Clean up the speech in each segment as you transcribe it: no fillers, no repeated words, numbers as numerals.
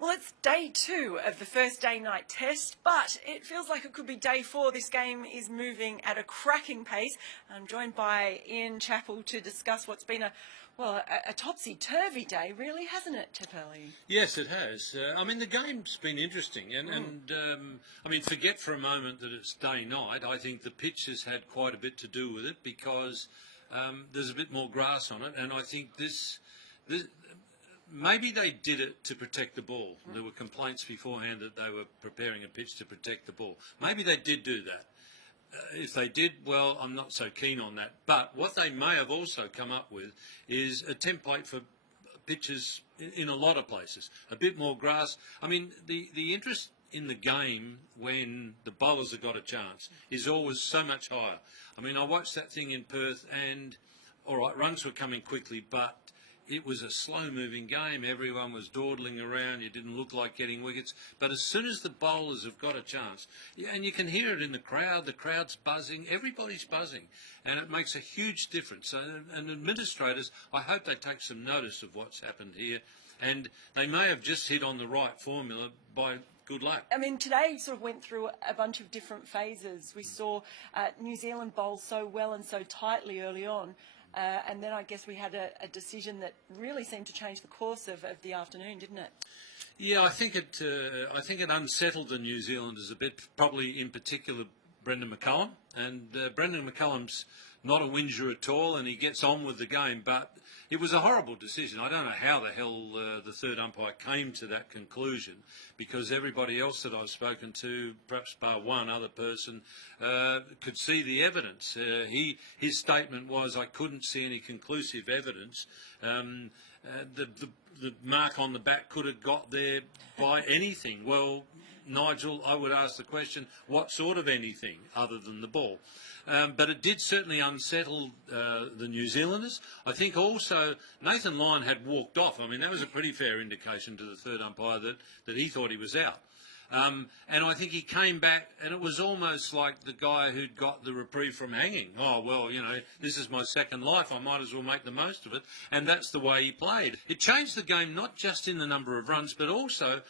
Well, it's day 2 of the first day-night test, but it feels like it could be day 4. This game is moving at a cracking pace. I'm joined by Ian Chappell to discuss what's been a topsy-turvy day, really, hasn't it, Chappelli? Yes, it has. I mean, the game's been interesting, I mean, forget for a moment that it's day-night. I think the pitch has had quite a bit to do with it because there's a bit more grass on it, and I think this maybe they did it to protect the ball. There were complaints beforehand that they were preparing a pitch to protect the ball. Maybe they did do that. If they did, well, I'm not so keen on that. But what they may have also come up with is a template for pitches in a lot of places. A bit more grass. I mean, the interest in the game when the bowlers have got a chance is always so much higher. I mean, I watched that thing in Perth and, all right, runs were coming quickly, but it was a slow-moving game. Everyone was dawdling around. You didn't look like getting wickets. But as soon as the bowlers have got a chance, and you can hear it in the crowd's buzzing, everybody's buzzing, and it makes a huge difference. And administrators, I hope they take some notice of what's happened here, and they may have just hit on the right formula by good luck. I mean, today sort of went through a bunch of different phases. We saw New Zealand bowl so well and so tightly early on. And then I guess we had a decision that really seemed to change the course of the afternoon, didn't it? Yeah, I think it unsettled the New Zealanders a bit, probably in particular Brendan McCullum. And Brendan McCullum's not a whinger at all, and he gets on with the game. But it was a horrible decision. I don't know how the hell the third umpire came to that conclusion, because everybody else that I've spoken to, perhaps bar one other person, could see the evidence. His statement was, I couldn't see any conclusive evidence. The mark on the back could have got there by anything. Well, Nigel, I would ask the question, what sort of anything other than the ball? But it did certainly unsettle the New Zealanders. I think also Nathan Lyon had walked off. I mean, that was a pretty fair indication to the third umpire that he thought he was out. And I think he came back, and it was almost like the guy who'd got the reprieve from hanging. Oh, well, you know, this is my second life. I might as well make the most of it. And that's the way he played. It changed the game not just in the number of runs, but also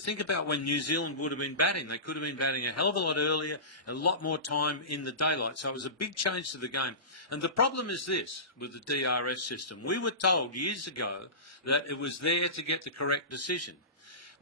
think about when New Zealand would have been batting. They could have been batting a hell of a lot earlier, a lot more time in the daylight. So it was a big change to the game. And the problem is this with the DRS system. We were told years ago that it was there to get the correct decision.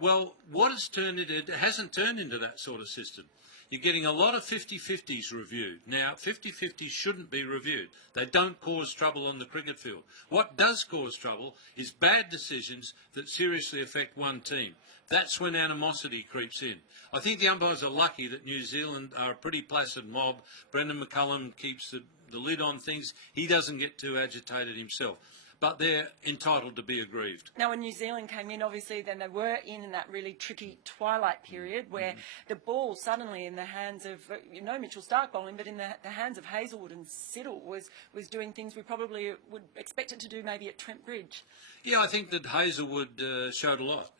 Well, what has turned it hasn't turned into that sort of system. You're getting a lot of 50-50s reviewed. Now, 50-50s shouldn't be reviewed. They don't cause trouble on the cricket field. What does cause trouble is bad decisions that seriously affect one team. That's when animosity creeps in. I think the umpires are lucky that New Zealand are a pretty placid mob. Brendan McCullum keeps the lid on things. He doesn't get too agitated himself. But they're entitled to be aggrieved. Now, when New Zealand came in, obviously, then they were in that really tricky twilight period where the ball suddenly in the hands of, Mitchell Starc bowling, but in the hands of Hazlewood and Siddle was doing things we probably would expect it to do maybe at Trent Bridge. Yeah, I think that Hazlewood showed a lot.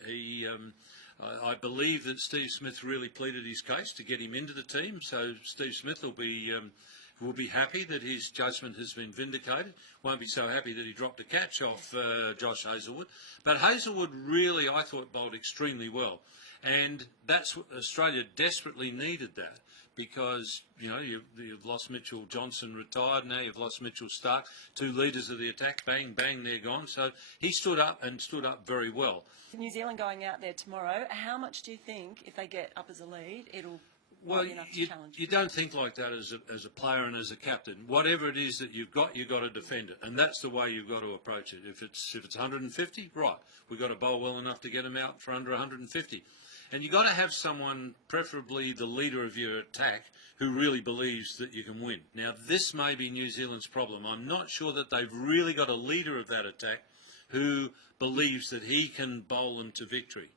I believe that Steve Smith really pleaded his case to get him into the team, so Steve Smith will be happy that his judgment has been vindicated. Won't be so happy that he dropped a catch off Josh Hazlewood. But Hazlewood really, I thought, bowled extremely well. And that's what Australia desperately needed, that, because, you've lost Mitchell Johnson, retired. Now you've lost Mitchell Starc, two leaders of the attack. Bang, bang, they're gone. So he stood up and stood up very well. New Zealand going out there tomorrow, how much do you think, if they get up as a lead, it'll... Well, you don't think like that as a player and as a captain. Whatever it is that you've got to defend it, and that's the way you've got to approach it. If it's 150, right, we've got to bowl well enough to get them out for under 150. And you've got to have someone, preferably the leader of your attack, who really believes that you can win. Now, this may be New Zealand's problem. I'm not sure that they've really got a leader of that attack who believes that he can bowl them to victory.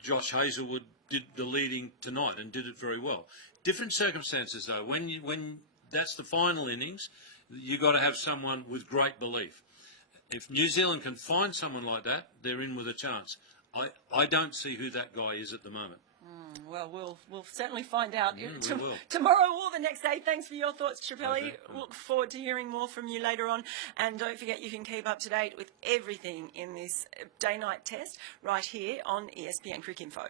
Josh Hazlewood did the leading tonight and did it very well. Different circumstances though. When that's the final innings, you've got to have someone with great belief. If New Zealand can find someone like that, they're in with a chance. I don't see who that guy is at the moment. Well, we'll certainly find out We will. tomorrow or the next day. Thanks for your thoughts, Trapelli. Pleasure. Look forward to hearing more from you later on. And don't forget, you can keep up to date with everything in this day-night test right here on ESPN Cricinfo.